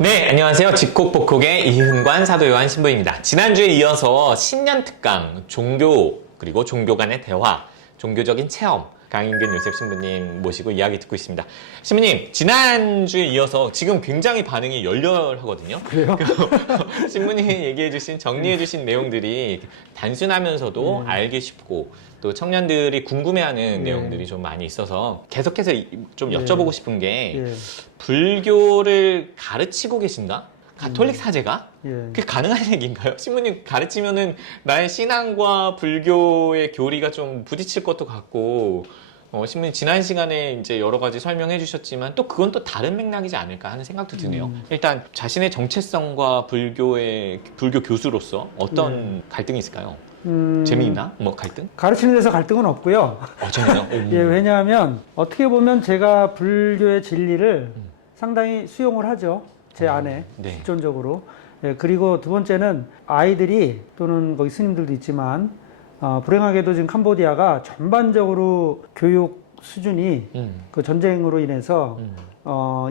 네, 안녕하세요. 집콕복콕의 이흥관 사도요한 신부입니다. 지난주에 이어서 신년 특강, 종교, 그리고 종교 간의 대화, 종교적인 체험, 강인근 요셉 신부님 모시고 이야기 듣고 있습니다. 신부님, 지난주에 이어서 지금 굉장히 반응이 열렬하거든요. 그래요? 신부님이 얘기해주신, 정리해주신 내용들이 단순하면서도 알기 쉽고 또 청년들이 궁금해하는 내용들이 좀 많이 있어서 계속해서 좀 여쭤보고 싶은 게 불교를 가르치고 계신가? 가톨릭 사제가? 그게 가능한 얘기인가요? 신부님 가르치면은 나의 신앙과 불교의 교리가 좀 부딪힐 것도 같고, 신부님 지난 시간에 이제 여러 가지 설명해 주셨지만 또 그건 또 다른 맥락이지 않을까 하는 생각도 드네요. 일단 자신의 정체성과 불교 교수로서 어떤 갈등이 있을까요? 재미있나? 뭐 갈등? 가르치는 데서 갈등은 없고요. 전혀요? 왜냐하면 어떻게 보면 제가 불교의 진리를 상당히 수용을 하죠. 제 안에 실존적으로. 그리고 두 번째는 아이들이 또는 거기 스님들도 있지만 불행하게도 지금 캄보디아가 전반적으로 교육 수준이 그 전쟁으로 인해서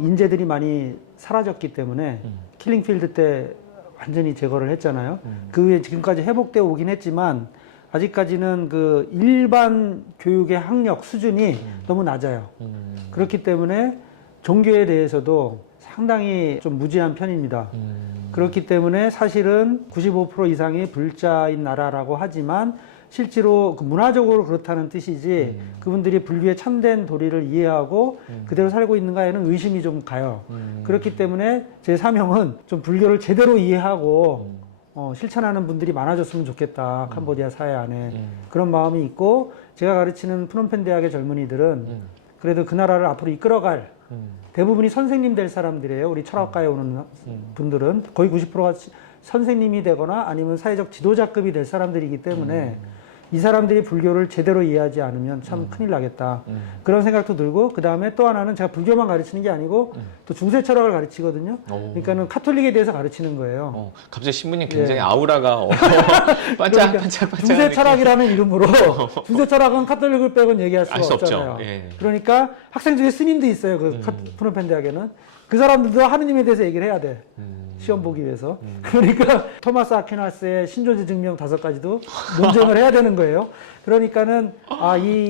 인재들이 많이 사라졌기 때문에 킬링필드 때 완전히 제거를 했잖아요. 그 후에 지금까지 회복되어 오긴 했지만 아직까지는 그 일반 교육의 학력 수준이 너무 낮아요. 그렇기 때문에 종교에 대해서도 상당히 좀 무지한 편입니다. 그렇기 때문에 사실은 95% 이상이 불자인 나라라고 하지만 실제로 그 문화적으로 그렇다는 뜻이지 그분들이 불교의 참된 도리를 이해하고 그대로 살고 있는가에는 의심이 좀 가요. 그렇기 때문에 제 사명은 좀 불교를 제대로 이해하고 실천하는 분들이 많아졌으면 좋겠다. 캄보디아 사회 안에. 그런 마음이 있고 제가 가르치는 프놈펜 대학의 젊은이들은 그래도 그 나라를 앞으로 이끌어갈 대부분이 선생님 될 사람들이에요. 우리 철학과에 오는 분들은 거의 90%가 선생님이 되거나 아니면 사회적 지도자급이 될 사람들이기 때문에 이 사람들이 불교를 제대로 이해하지 않으면 참 큰일 나겠다. 그런 생각도 들고, 그 다음에 또 하나는 제가 불교만 가르치는 게 아니고 또 중세 철학을 가르치거든요. 그러니까는 카톨릭에 대해서 가르치는 거예요. 갑자기 신부님 굉장히 아우라가 반짝반짝. 중세 철학이라는 이름으로 중세 철학은 카톨릭을 빼고는 얘기할 수가 없잖아요. 그러니까 학생 중에 스님도 있어요. 그 프놈펜 대학에는. 그 사람들도 하느님에 대해서 얘기를 해야 돼. 시험 보기 위해서. 그러니까 토마스 아퀴나스의 신존재 증명 5가지도 논쟁을 해야 되는 거예요. 그러니까는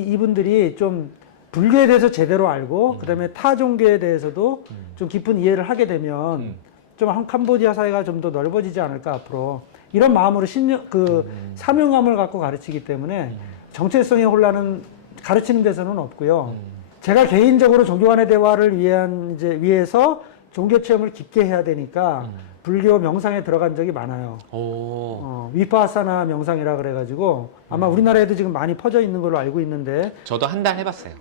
이분들이 좀 불교에 대해서 제대로 알고 그다음에 타 종교에 대해서도 좀 깊은 이해를 하게 되면 좀 캄보디아 사회가 좀 더 넓어지지 않을까 앞으로. 이런 마음으로 사명감을 갖고 가르치기 때문에 정체성의 혼란은 가르치는 데서는 없고요. 제가 개인적으로 종교 간의 대화를 위해서 종교 체험을 깊게 해야 되니까 불교 명상에 들어간 적이 많아요. 위파사나 명상이라 그래가지고 아마 우리나라에도 지금 많이 퍼져 있는 걸로 알고 있는데 저도 한 달 해봤어요.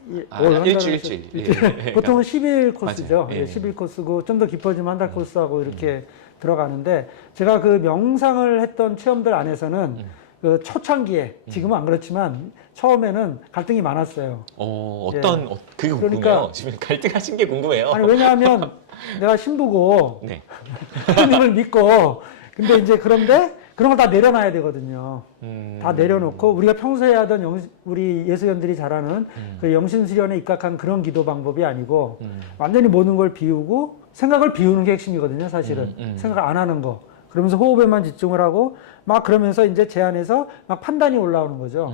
일주일. 보통은 10일 코스죠. 맞아요. 10일 코스고 좀 더 깊어지면 한 달 코스하고 이렇게 들어가는데 제가 그 명상을 했던 체험들 안에서는 그 초창기에 지금은 안 그렇지만 처음에는 갈등이 많았어요. 그게 궁금해요. 그러니까, 지금 갈등하신 게 궁금해요. 아니 왜냐하면 내가 신부고 하나님을 믿고 근데 이제 그런데 그런 걸 다 내려놔야 되거든요. 다 내려놓고 우리가 평소에 하던 우리 예수견들이 잘하는 그 영신수련에 입각한 그런 기도 방법이 아니고 완전히 모든 걸 비우고 생각을 비우는 게 핵심이거든요. 사실은 생각 안 하는 거. 그러면서 호흡에만 집중을 하고 막 그러면서 이제 제 안에서 막 판단이 올라오는 거죠.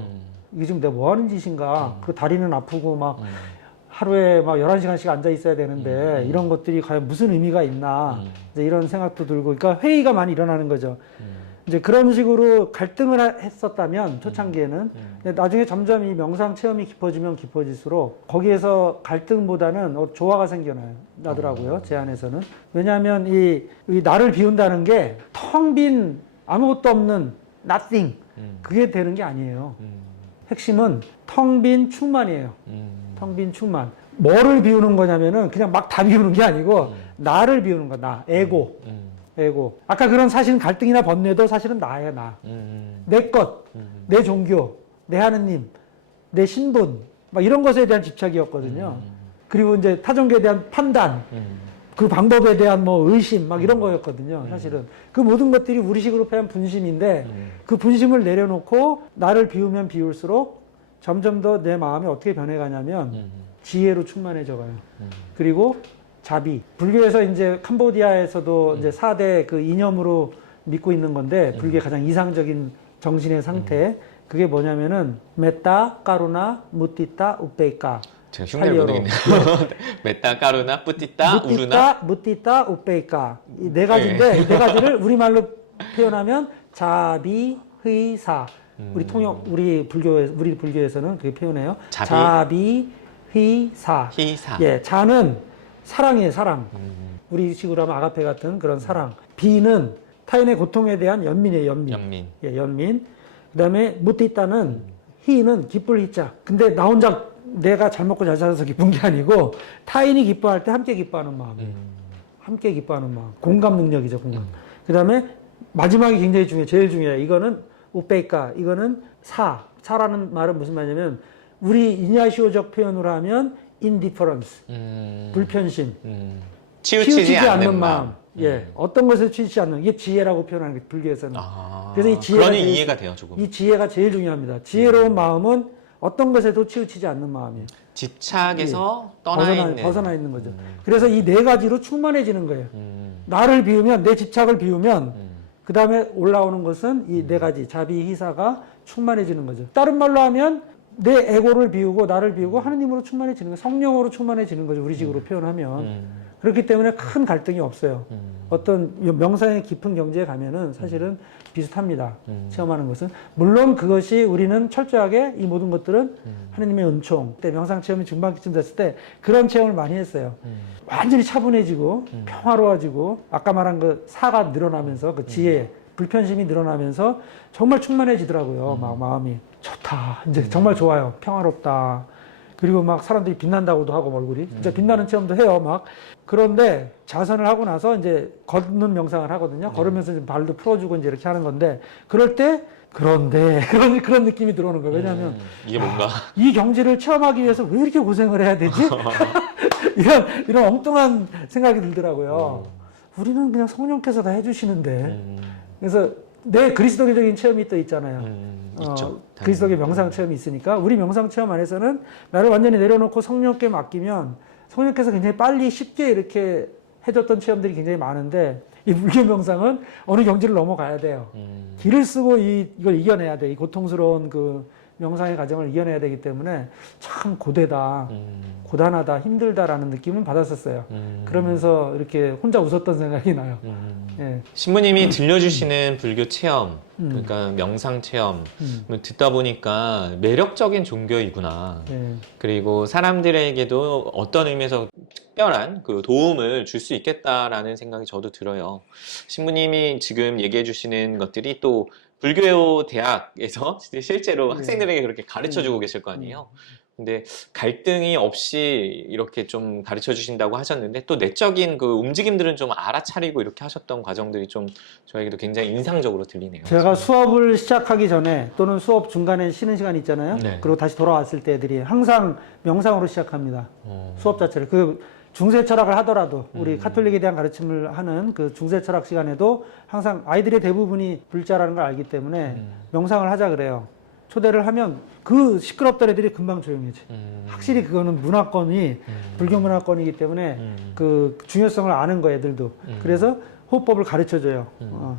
이게 지금 내가 뭐 하는 짓인가. 그 다리는 아프고 막 하루에 막 11시간씩 앉아 있어야 되는데 이런 것들이 과연 무슨 의미가 있나. 이제 이런 생각도 들고 그러니까 회의가 많이 일어나는 거죠. 이제 그런 식으로 갈등을 했었다면 초창기에는 나중에 점점 이 명상 체험이 깊어지면 깊어질수록 거기에서 갈등보다는 조화가 생겨나더라고요. 제 안에서는. 왜냐하면 이 나를 비운다는 게 텅 빈 아무것도 없는 nothing 그게 되는 게 아니에요. 핵심은 텅 빈 충만이에요. 텅 빈 충만. 뭐를 비우는 거냐면은 그냥 막 다 비우는 게 아니고 나를 비우는 거야. 나, 에고. 아까 그런 사실은 갈등이나 번뇌도 사실은 나야, 나. 내 것, 내 종교, 내 하느님, 내 신분, 막 이런 것에 대한 집착이었거든요. 그리고 이제 타종교에 대한 판단, 그 방법에 대한 뭐 의심, 막 이런 거였거든요, 사실은. 그 모든 것들이 우리식으로 표현 분심인데, 그 분심을 내려놓고 나를 비우면 비울수록 점점 더 내 마음이 어떻게 변해가냐면 지혜로 충만해져 가요. 그리고 자비. 불교에서 이제 캄보디아에서도 이제 4대 그 이념으로 믿고 있는 건데 불교의 가장 이상적인 정신의 상태. 그게 뭐냐면은 메타, 까루나, 무띠따, 우페이까. 제가 흉내를 못 내겠네요. 메타, 까루나, 뿌띠따, 우루나. 무띠따, 우페이까. 이 네 가지인데 이 네 가지를 우리말로 표현하면 자비, 회사. 우리 불교에서는 그게 표현해요. 자비, 회사. 희사. 예, 자는 사랑이에요, 사랑. 우리 식으로 하면 아가페 같은 그런 사랑. 비는 타인의 고통에 대한 연민이에요, 연민. 예, 연민. 그다음에 무띠따는 희는 기쁠 희자. 근데 나 혼자 내가 잘 먹고 잘 살아서 기쁜 게 아니고 타인이 기뻐할 때 함께 기뻐하는 마음이에요. 함께 기뻐하는 마음. 공감 능력이죠, 공감. 그다음에 마지막이 굉장히 중요해요. 제일 중요해요. 이거는 우페이까. 이거는 사라는 말은 무슨 말이냐면 우리 이냐시오적 표현으로 하면 indifference. 불편심. 치우치지 않는 마음. 예, 어떤 것을 치우치지 않는 이게 지혜라고 표현하는 게 불교에서는. 그래서 이 지혜가 그러니 이해가 돼요, 조금. 이 지혜가 제일 중요합니다. 지혜로운 마음은 어떤 것에도 치우치지 않는 마음이에요. 집착에서 벗어나 있는 거죠. 그래서 이 네 가지로 충만해지는 거예요. 나를 비우면 내 집착을 비우면 그 다음에 올라오는 것은 이 네 가지 자비, 희사가 충만해지는 거죠. 다른 말로 하면 내 에고를 비우고 나를 비우고 하느님으로 충만해지는 거예요. 성령으로 충만해지는 거죠. 우리 식으로 표현하면. 그렇기 때문에 큰 갈등이 없어요. 어떤 명상의 깊은 경지에 가면은 사실은 비슷합니다. 체험하는 것은. 물론 그것이 우리는 철저하게 이 모든 것들은 하느님의 은총. 그때 명상 체험이 중반기쯤 됐을 때 그런 체험을 많이 했어요. 완전히 차분해지고 평화로워지고 아까 말한 그 사가 늘어나면서 그 지혜, 불편심이 늘어나면서 정말 충만해지더라고요. 막 마음이 좋다. 이제 정말 좋아요. 평화롭다. 그리고 막 사람들이 빛난다고도 하고 얼굴이 진짜 빛나는 체험도 해요. 막 그런데 자선을 하고 나서 이제 걷는 명상을 하거든요. 걸으면서 좀 발도 풀어주고 이제 이렇게 하는 건데 그럴 때 그런데 그런 느낌이 들어오는 거예요. 왜냐하면 이게 뭔가 이 경지를 체험하기 위해서 왜 이렇게 고생을 해야 되지? 이런 엉뚱한 생각이 들더라고요. 우리는 그냥 성령께서 다 해주시는데 그래서 내 그리스도교적인 체험이 또 있잖아요. 있죠. 그리스도교 명상 체험이 있으니까 우리 명상 체험 안에서는 나를 완전히 내려놓고 성령께 맡기면 성령께서 굉장히 빨리 쉽게 이렇게 해줬던 체험들이 굉장히 많은데 이 불교 명상은 어느 경지를 넘어가야 돼요. 기를 쓰고 이걸 이겨내야 돼. 이 고통스러운 그 명상의 과정을 이겨내야 되기 때문에 참 고되다, 고단하다, 힘들다라는 느낌은 받았었어요. 그러면서 이렇게 혼자 웃었던 생각이 나요. 예. 신부님이 들려주시는 불교 체험, 그러니까 명상 체험 듣다 보니까 매력적인 종교이구나. 예. 그리고 사람들에게도 어떤 의미에서 특별한 그 도움을 줄 수 있겠다라는 생각이 저도 들어요. 신부님이 지금 얘기해 주시는 것들이 또 불교 대학에서 실제로 학생들에게 그렇게 가르쳐 주고 계실 거 아니에요. 근데 갈등이 없이 이렇게 좀 가르쳐 주신다고 하셨는데 또 내적인 그 움직임들은 좀 알아차리고 이렇게 하셨던 과정들이 좀 저에게도 굉장히 인상적으로 들리네요. 제가 수업을 시작하기 전에 또는 수업 중간에 쉬는 시간 있잖아요. 네. 그리고 다시 돌아왔을 때 애들이 항상 명상으로 시작합니다. 수업 자체를. 그 중세 철학을 하더라도 우리 카톨릭에 대한 가르침을 하는 그 중세 철학 시간에도 항상 아이들의 대부분이 불자라는 걸 알기 때문에 명상을 하자 그래요. 초대를 하면 그 시끄럽던 애들이 금방 조용해져. 확실히 그거는 문화권이 불교 문화권이기 때문에 그 중요성을 아는 거 애들도. 그래서 호흡법을 가르쳐줘요.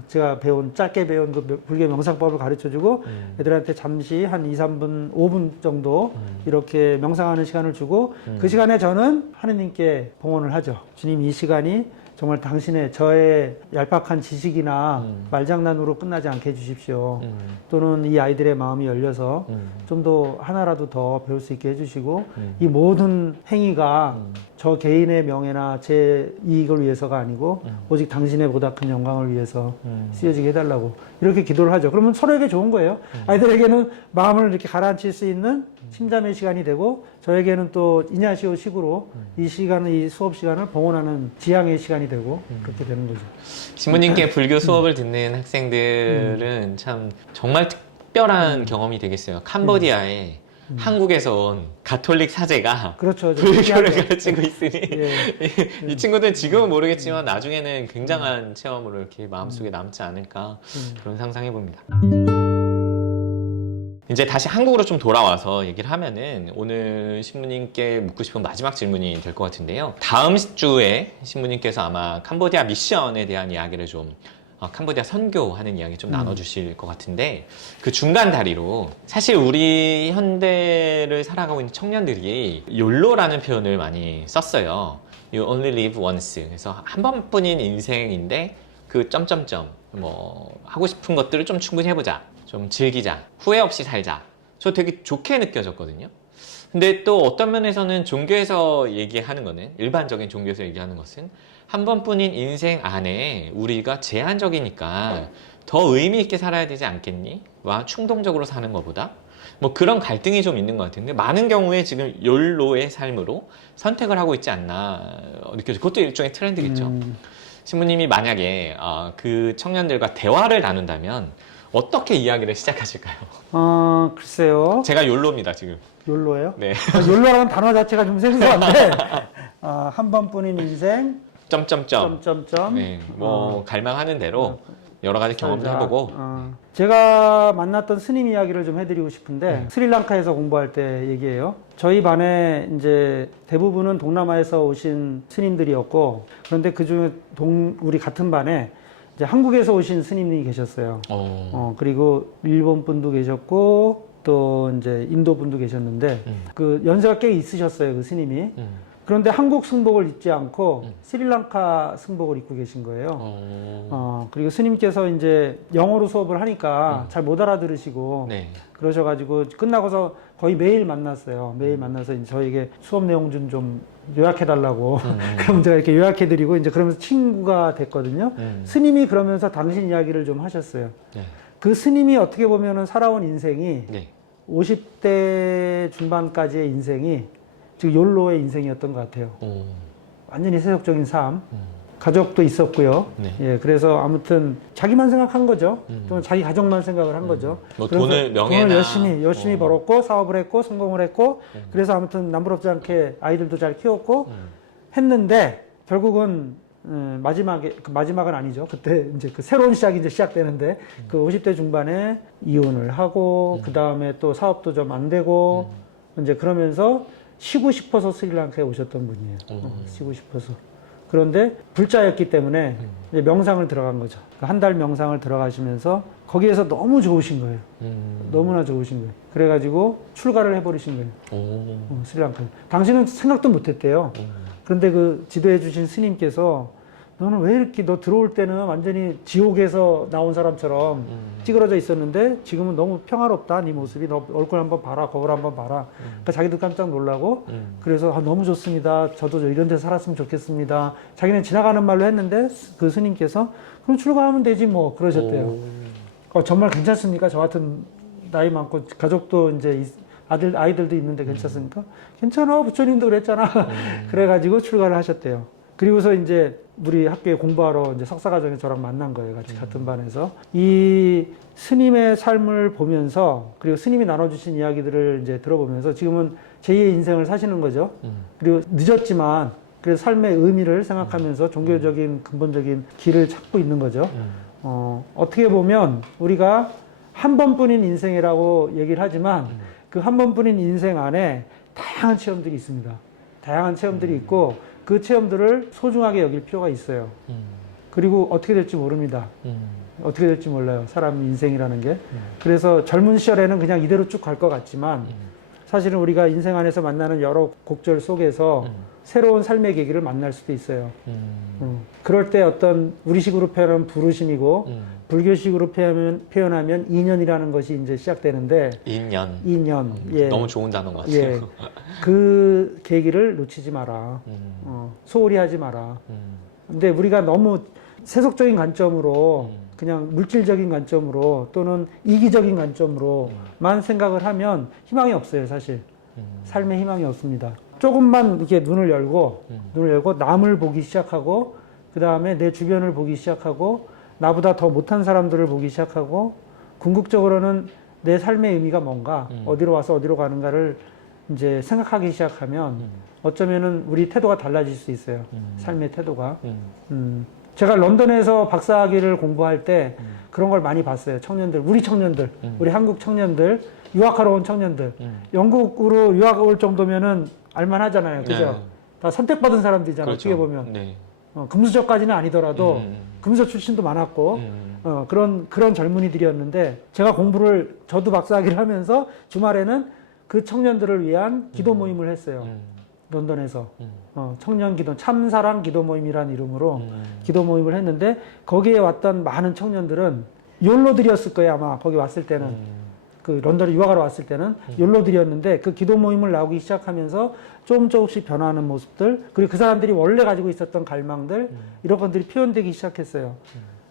제가 짧게 배운 그 불교 명상법을 가르쳐주고 애들한테 잠시 한 2, 3분, 5분 정도 이렇게 명상하는 시간을 주고 그 시간에 저는 하느님께 봉헌을 하죠. 주님, 이 시간이 정말 저의 얄팍한 지식이나 말장난으로 끝나지 않게 해주십시오. 또는 이 아이들의 마음이 열려서 좀 더 하나라도 더 배울 수 있게 해주시고 이 모든 행위가 저 개인의 명예나 제 이익을 위해서가 아니고 오직 당신의 보다 큰 영광을 위해서 쓰여지게 해달라고 이렇게 기도를 하죠. 그러면 서로에게 좋은 거예요. 아이들에게는 마음을 이렇게 가라앉힐 수 있는 침잠의 시간이 되고 저에게는 또 이냐시오 식으로 이 수업 시간을 봉헌하는 지향의 시간이 되고 그렇게 되는 거죠. 신부님께 불교 수업을 듣는 학생들은 참 정말 특별한 경험이 되겠어요. 캄보디아에 한국에서 온 가톨릭 사제가 그렇죠. 불교를 가르치고 있으니 예. 이 친구들은 지금은 모르겠지만 나중에는 굉장한 체험으로 이렇게 마음속에 남지 않을까 그런 상상해 봅니다. 이제 다시 한국으로 좀 돌아와서 얘기를 하면은 오늘 신부님께 묻고 싶은 마지막 질문이 될 것 같은데요. 다음 주에 신부님께서 아마 캄보디아 미션에 대한 이야기를 좀 캄보디아 선교하는 이야기 좀 나눠주실 것 같은데 그 중간 다리로 사실 우리 현대를 살아가고 있는 청년들이 욜로라는 표현을 많이 썼어요. You only live once. 그래서 한 번뿐인 인생인데 그 점점점 뭐 하고 싶은 것들을 좀 충분히 해보자. 좀 즐기자. 후회 없이 살자. 저 되게 좋게 느껴졌거든요. 근데 또 어떤 면에서는 종교에서 얘기하는 거는 일반적인 종교에서 얘기하는 것은 한 번뿐인 인생 안에 우리가 제한적이니까 더 의미 있게 살아야 되지 않겠니? 와 충동적으로 사는 것보다 뭐 그런 갈등이 좀 있는 것 같은데 많은 경우에 지금 욜로의 삶으로 선택을 하고 있지 않나 느껴져요. 그것도 일종의 트렌드겠죠. 신부님이 만약에 그 청년들과 대화를 나눈다면 어떻게 이야기를 시작하실까요? 글쎄요. 제가 욜로입니다 지금. 욜로예요? 네. 욜로라는 단어 자체가 좀 생소한데 한 번뿐인 인생 점점점. 점점점. 네, 뭐 갈망하는 대로 여러 가지 경험도 살자. 해보고. 제가 만났던 스님 이야기를 좀 해드리고 싶은데 스리랑카에서 공부할 때 얘기예요. 저희 반에 이제 대부분은 동남아에서 오신 스님들이었고 그런데 그중에 우리 같은 반에 이제 한국에서 오신 스님이 계셨어요. 그리고 일본 분도 계셨고 또 이제 인도 분도 계셨는데 그 연세가 꽤 있으셨어요, 그 스님이. 그런데 한국 승복을 입지 않고 스리랑카 승복을 입고 계신 거예요. 그리고 스님께서 이제 영어로 수업을 하니까 잘 못 알아들으시고 네. 그러셔가지고 끝나고서 거의 매일 만났어요. 매일 만나서 이제 저에게 수업 내용 좀 요약해달라고. 그럼 제가 이렇게 요약해드리고 이제 그러면서 친구가 됐거든요. 스님이 그러면서 당신 이야기를 좀 하셨어요. 네. 그 스님이 어떻게 보면은 살아온 인생이 네. 50대 중반까지의 인생이 즉 욜로의 인생이었던 것 같아요. 완전히 세속적인 삶. 가족도 있었고요. 네. 예, 그래서 아무튼 자기만 생각한 거죠. 또 자기 가족만 생각을 한 거죠. 뭐 그래서 돈을 명예나 열심히 벌었고 사업을 했고 성공을 했고 그래서 아무튼 남부럽지 않게 아이들도 잘 키웠고 했는데 결국은 마지막은 아니죠. 그때 이제 그 새로운 시작이 이제 시작되는데 그 50대 중반에 이혼을 하고 그 다음에 또 사업도 좀 안 되고 이제 그러면서 쉬고 싶어서 스리랑카에 오셨던 분이에요. 쉬고 싶어서. 그런데 불자였기 때문에 이제 명상을 들어간 거죠. 한 달 명상을 들어가시면서 거기에서 너무 좋으신 거예요. 너무나 좋으신 거예요. 그래가지고 출가를 해버리신 거예요. 스리랑카에. 당신은 생각도 못했대요. 그런데 그 지도해 주신 스님께서 너는 왜 이렇게 너 들어올 때는 완전히 지옥에서 나온 사람처럼 찌그러져 있었는데 지금은 너무 평화롭다 네 모습이 너 얼굴 한번 봐라 거울 한번 봐라 그러니까 자기도 깜짝 놀라고 그래서 너무 좋습니다 저도 이런 데서 살았으면 좋겠습니다 자기는 지나가는 말로 했는데 그 스님께서 그럼 출가하면 되지 뭐 그러셨대요. 정말 괜찮습니까? 저 같은 나이 많고 가족도 이제 아이들도 있는데 괜찮습니까? 괜찮아 부처님도 그랬잖아. 그래가지고 출가를 하셨대요. 그리고서 이제 우리 학교에 공부하러 이제 석사과정에 저랑 만난 거예요. 같이 같은 반에서. 이 스님의 삶을 보면서 그리고 스님이 나눠주신 이야기들을 이제 들어보면서 지금은 제2의 인생을 사시는 거죠. 그리고 늦었지만 그래서 삶의 의미를 생각하면서 종교적인 근본적인 길을 찾고 있는 거죠. 어떻게 보면 우리가 한 번뿐인 인생이라고 얘기를 하지만 그 한 번뿐인 인생 안에 다양한 체험들이 있습니다. 다양한 체험들이 있고 그 체험들을 소중하게 여길 필요가 있어요. 그리고 어떻게 될지 모릅니다. 어떻게 될지 몰라요. 사람 인생이라는 게. 그래서 젊은 시절에는 그냥 이대로 쭉 갈 것 같지만 사실은 우리가 인생 안에서 만나는 여러 곡절 속에서 새로운 삶의 계기를 만날 수도 있어요. 그럴 때 어떤 우리식으로 표현하면 부르심이고 불교식으로 표현하면 인연이라는 것이 이제 시작되는데 인연. 예. 너무 좋은 단어인 것 같아요. 예. 그 계기를 놓치지 마라. 소홀히 하지 마라. 근데 우리가 너무 세속적인 관점으로 그냥 물질적인 관점으로 또는 이기적인 관점으로만 생각을 하면 희망이 없어요, 사실. 삶에 희망이 없습니다. 조금만 이렇게 눈을 열고 남을 보기 시작하고 그 다음에 내 주변을 보기 시작하고 나보다 더 못한 사람들을 보기 시작하고 궁극적으로는 내 삶의 의미가 뭔가 어디로 와서 어디로 가는가를 이제 생각하기 시작하면 어쩌면은 우리 태도가 달라질 수 있어요. 삶의 태도가. 제가 런던에서 박사학위를 공부할 때 그런 걸 많이 봤어요. 청년들, 우리 청년들, 우리 한국 청년들 유학하러 온 청년들. 영국으로 유학 올 정도면은 알만하잖아요. 그죠? 네. 다 선택받은 사람들이잖아요. 그렇죠. 어떻게 보면. 네. 금수저까지는 아니더라도 금수저 출신도 많았고 그런 젊은이들이었는데 제가 공부를 저도 박사학위를 하면서 주말에는 그 청년들을 위한 기도 모임을 했어요. 런던에서 청년 기도 참사랑 기도 모임이라는 이름으로 기도 모임을 했는데 거기에 왔던 많은 청년들은 욜로들이었을 거예요. 아마 거기 왔을 때는 그 런던에 유학하러 왔을 때는 욜로들이었는데 그 기도 모임을 나오기 시작하면서 조금씩 변화하는 모습들 그리고 그 사람들이 원래 가지고 있었던 갈망들 이런 것들이 표현되기 시작했어요.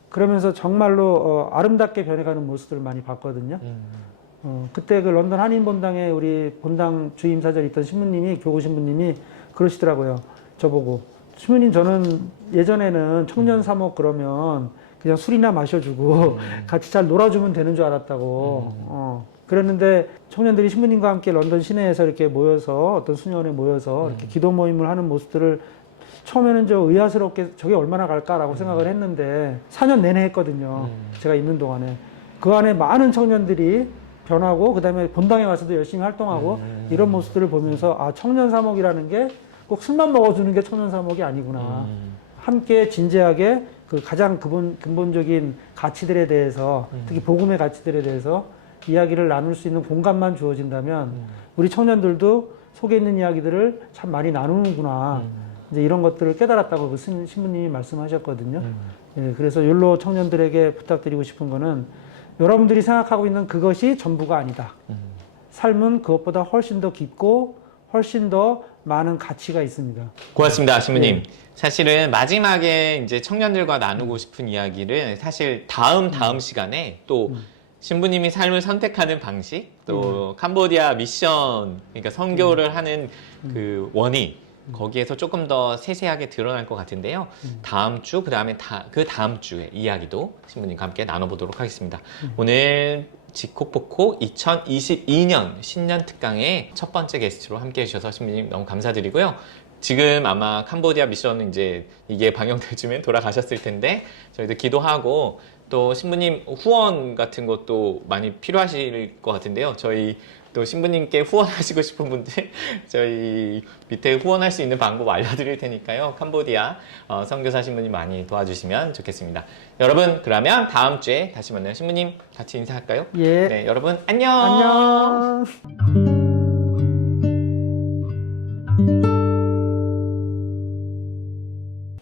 그러면서 정말로 아름답게 변해가는 모습들을 많이 봤거든요. 그때 그 런던 한인본당에 우리 본당 주임사절 있던 신부님이 교구 신부님이 그러시더라고요. 저보고 신부님 저는 예전에는 청년 사목 그러면 그냥 술이나 마셔주고 같이 잘 놀아주면 되는 줄 알았다고. 그랬는데 청년들이 신부님과 함께 런던 시내에서 이렇게 모여서 어떤 수녀원에 모여서 이렇게 기도 모임을 하는 모습들을 처음에는 저 의아스럽게 저게 얼마나 갈까라고 생각을 했는데 4년 내내 했거든요. 제가 있는 동안에. 그 안에 많은 청년들이 변하고 그다음에 본당에 와서도 열심히 활동하고 이런 모습들을 보면서 아 청년 사목이라는 게 꼭 술만 먹어주는 게 청년 사목이 아니구나. 함께 진지하게 그 가장 근본적인 가치들에 대해서 특히 복음의 가치들에 대해서 이야기를 나눌 수 있는 공간만 주어진다면 우리 청년들도 속에 있는 이야기들을 참 많이 나누는구나. 이제 이런 것들을 깨달았다고 그 신부님이 말씀하셨거든요. 예, 그래서 욜로 청년들에게 부탁드리고 싶은 거는 여러분들이 생각하고 있는 그것이 전부가 아니다. 삶은 그것보다 훨씬 더 깊고 훨씬 더 많은 가치가 있습니다. 고맙습니다, 신부님. 네. 사실은 마지막에 이제 청년들과 나누고 싶은 이야기를 사실 다음 시간에 또 신부님이 삶을 선택하는 방식, 또 캄보디아 미션, 그러니까 선교를 하는 그 원인, 거기에서 조금 더 세세하게 드러날 것 같은데요. 다음 주, 그 다음 주에 이야기도 신부님과 함께 나눠보도록 하겠습니다. 오늘 지콕보콕 2022년 신년 특강의 첫 번째 게스트로 함께 해주셔서 신부님 너무 감사드리고요. 지금 아마 캄보디아 미션은 이제 이게 방영될 쯤에 돌아가셨을 텐데 저희도 기도하고 또 신부님 후원 같은 것도 많이 필요하실 것 같은데요. 저희 또 신부님께 후원하시고 싶은 분들 저희 밑에 후원할 수 있는 방법 알려드릴 테니까요. 캄보디아 선교사 신부님 많이 도와주시면 좋겠습니다. 여러분 그러면 다음 주에 다시 만나요. 신부님 같이 인사할까요? 예. 네, 여러분 안녕. 안녕.